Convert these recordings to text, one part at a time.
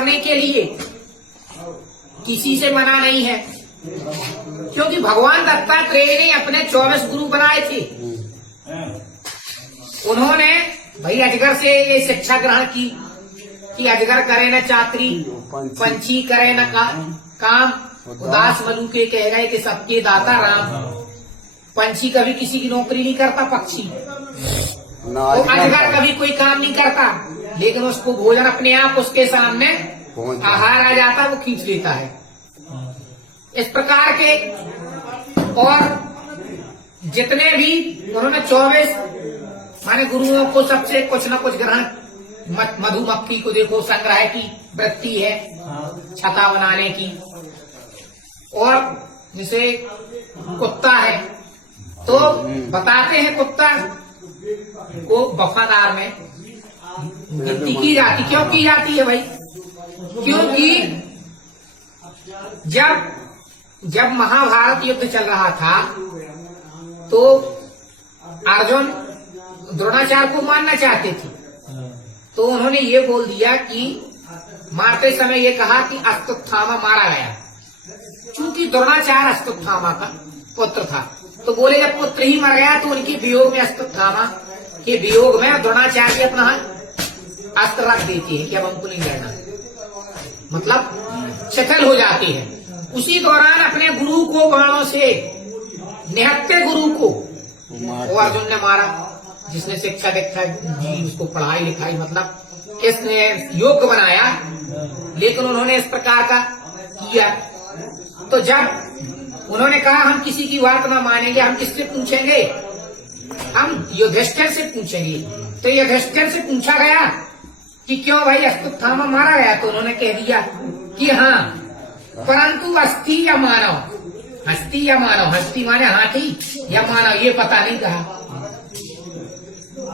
करने के लिए किसी से मना नहीं है, क्योंकि भगवान दत्तात्रेय ने अपने 24 गुरु बनाए थे। उन्होंने भाई अजगर से ये शिक्षा ग्रहण की कि अजगर करे न चाकरी, पंछी करे न काम, उदास मलूके कह गए कि सबके दाता राम। पंछी कभी किसी की नौकरी नहीं करता, पक्षी तो अजगर कभी कोई काम नहीं करता, लेकिन उसको भोजन अपने आप उसके सामने आहार आ जाता, वो खींच लेता है। इस प्रकार के और जितने भी उन्होंने 24 माने गुरुओं को सबसे कुछ न कुछ ग्रहण, मधुमक्खी को देखो संग्रह की वृत्ति है, छता बनाने की, और जैसे कुत्ता है तो बताते हैं कुत्ता को वफादार में गिनती की जाती। क्यों की जाती है भाई? क्योंकि जब महाभारत युद्ध चल रहा था तो अर्जुन द्रोणाचार्य को मारना चाहते थे, तो उन्होंने ये बोल दिया कि मारते समय ये कहा कि अश्वत्थामा मारा गया, चूंकि द्रोणाचार्य अश्वत्थामा का पुत्र था, तो बोले जब पुत्र ही मर गया तो उनके वियोग में, अश्वत्थामा के वियोग में द्रोणाचार्य अपना अस्त्र रख देते हैं कि अब हमको नहीं लड़ना, मतलब शिथिल हो जाते हैं। उसी दौरान अपने गुरु को बाणों से, निहत्थे गुरु को वो अर्जुन ने मारा, जिसने शिक्षा दीक्षा दी, उसको पढ़ाई लिखाई मतलब इसने योग्य बनाया, लेकिन उन्होंने इस प्रकार का किया। तो जब उन्होंने कहा हम किसी की बात ना मानेंगे, हम किससे पूछेंगे? हम युधिष्ठिर से पूछेंगे। तो युधिष्ठिर से पूछा गया कि क्यों भाई अश्वत्थामा मारा गया, तो उन्होंने कह दिया कि हाँ, परंतु अस्थि या मानव, हस्ती या मानव, हस्ती माने हाथी या मानव ये पता नहीं कहा।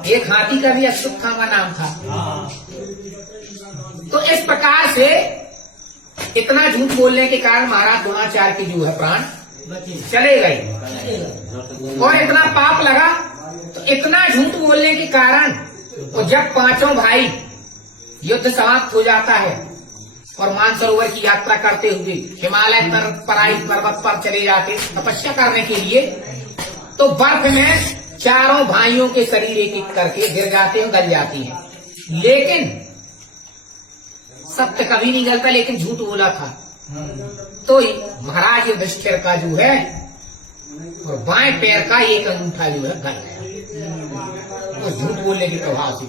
एक हाथी का भी अश्वत्थामा नाम था। तो इस प्रकार से इतना झूठ बोलने के कारण महाराज द्रोणाचार्य के जो है प्राण चले गए और इतना पाप लगा। तो इतना झूठ बोलने के कारण, और जब पांचों भाई युद्ध समाप्त हो जाता है और मानसरोवर की यात्रा करते हुए हिमालय पराई पर्वत पर चले जाते तपस्या करने के लिए, तो बर्फ में चारों भाइयों के शरीर एक एक करके गिर जाते हैं, गल जाती हैं। लेकिन सत्य कभी नहीं गलता, लेकिन झूठ बोला था। तो महाराज युधिष्ठिर का जो है और बाएं पैर का एक अंगूठा जो है गल गया, तो झूठ बोलने के प्रभाव से।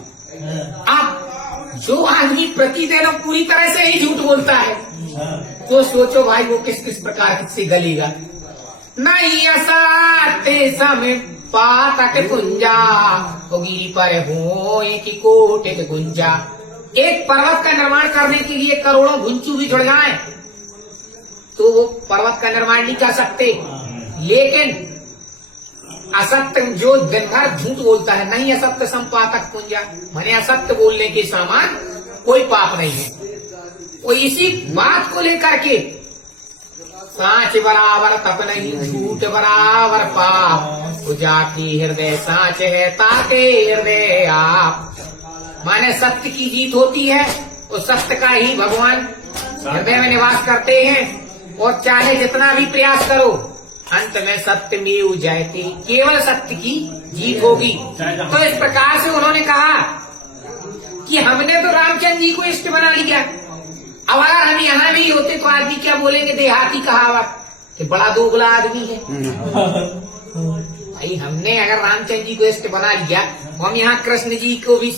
अब जो आदमी प्रतिदिन पूरी तरह से ही झूठ बोलता है, तो सोचो भाई वो किस किस प्रकार से गलेगा। नहीं असाते समय पातक कुंजा, गिरी पर हो की कोटिक गुंजा। एक पर्वत का निर्माण करने के लिए करोड़ों घुंचू भी जुड़ जाए तो वो पर्वत का निर्माण नहीं कर सकते। लेकिन असत्य जो दिन भर झूठ बोलता है, नहीं असत्य संपातक पुंजा, माने असत्य बोलने के समान कोई पाप नहीं है। वो इसी बात को लेकर के साच बराबर तप नहीं, झूठ बराबर पाप, तो जाति हृदय साच है ताते हृदय आप। माने सत्य की जीत होती है, और सत्य का ही भगवान हृदय में निवास करते हैं, और चाहे जितना भी प्रयास करो अंत में सत्य में जयते, केवल सत्य की जीत होगी। तो इस प्रकार से उन्होंने कहा कि हमने तो रामचंद्र जी को इष्ट बना लिया, अब अगर हम यहाँ भी होते तो आदमी क्या बोलेंगे, देहाती कहावत कि बड़ा दोगला आदमी है। भाई हमने अगर रामचंद्र जी को इष्ट बना लिया, हम यहाँ कृष्ण जी को भी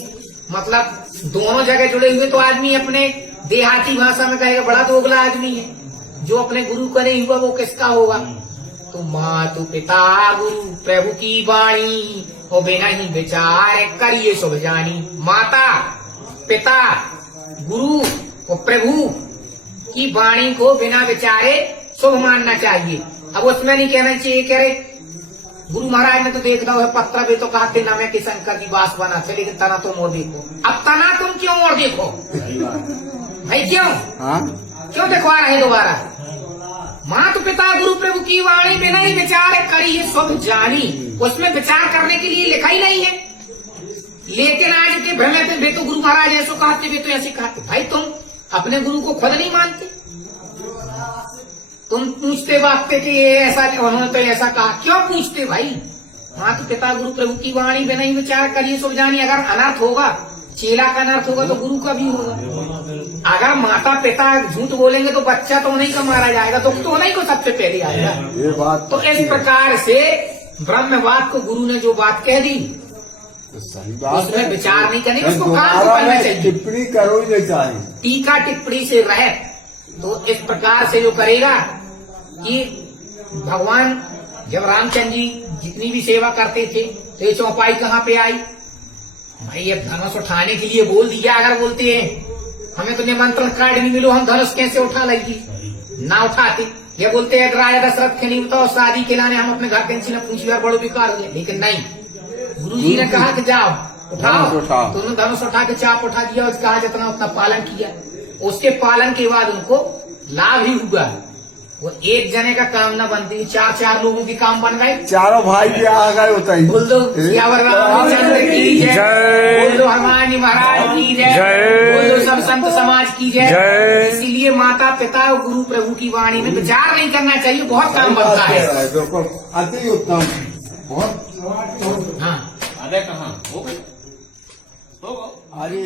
मतलब दोनों जगह जुड़े हुए, तो आदमी अपने देहाती भाषा में कहेगा बड़ा दोगला आदमी है। जो अपने गुरु का नहीं हुआ वो किसका होगा? तो मातु पिता गुरु प्रभु की वाणी, हो बिना ही विचार करिए शुभ जानी। माता पिता गुरु और प्रभु की वाणी को बिना विचारे शुभ मानना चाहिए। अब उसमें नहीं कहना चाहिए कह रहे गुरु महाराज ने तो देखना है पत्र भी तो कहते ना मैं कि शंकर की बास बना थे, लेकिन तना तुम और देखो। अब तना तुम क्यों और देखो भाई, क्यों दिखवा रहे दोबारा? माता पिता गुरु प्रभु की वाणी बिना ही विचार करिए शुभ जानी। उसमें विचार करने के लिए लिखा ही नहीं है, लेकिन आज के भ्रम पे वे तो गुरु महाराज ऐसो कहते, वे तो ऐसे कहते। भाई तुम अपने गुरु को खुद नहीं मानते। तुम पूछते वाकते कि ये ऐसा, उन्होंने तो ऐसा कहा, क्यों पूछते भाई? माता पिता गुरु प्रभु की वाणी में नहीं विचार करिए सब जानिए। अगर अनर्थ होगा, चेला का अनर्थ होगा तो गुरु का भी होगा। अगर माता पिता झूठ बोलेंगे तो बच्चा तो उन्हीं का मारा जाएगा, दुख तो उन्हीं को सबसे पहले आएगा। ये बात तो इस प्रकार से ब्रह्मवाद को गुरु ने जो बात कह दी सही बात उसमें है। विचार नहीं करने, उसको काम को करना चाहिए। टिप्पणी करो ही नहीं चाहिए, टीका टिप्पणी से रहे। तो इस प्रकार से जो करेगा कि भगवान जब रामचंद्र जी जितनी भी सेवा करते थे तो ये चौपाई कहाँ पे आई? भाई ये धनुष उठाने के लिए बोल दिया। अगर बोलते हैं हमें तो निमंत्रण कार्ड नहीं मिलो, हम धनुष कैसे उठा लेगी? ना उठाते। ये बोलते हैं राजा दशरथ के नहीं बताओ शादी के लाने हम अपने घर के न पूछिए, बड़ो बेकार हो। लेकिन नहीं, गुरु जी ने कहा कि जाओ उठाओ, तो उन्होंने धनुष उठा के चाप उठा दिया और कहा जितना उतना पालन किया। उसके पालन के बाद उनको लाभ ही हुआ। वो एक जने का काम न बनती, चार चार लोगों के काम बन गए। चारों भाई भी आ गए होता ही। बोल दो सियावर रामचंद्र की जय, बोल दो हनुमान जी महाराज की जय, बोल दो सब संत समाज की जय। इसीलिए माता पिता और गुरु प्रभु की वाणी में विचार नहीं करना चाहिए, बहुत काम बनता है। अति उत्तम, बहुत। हाँ अरे कहाँ हो गई? अरे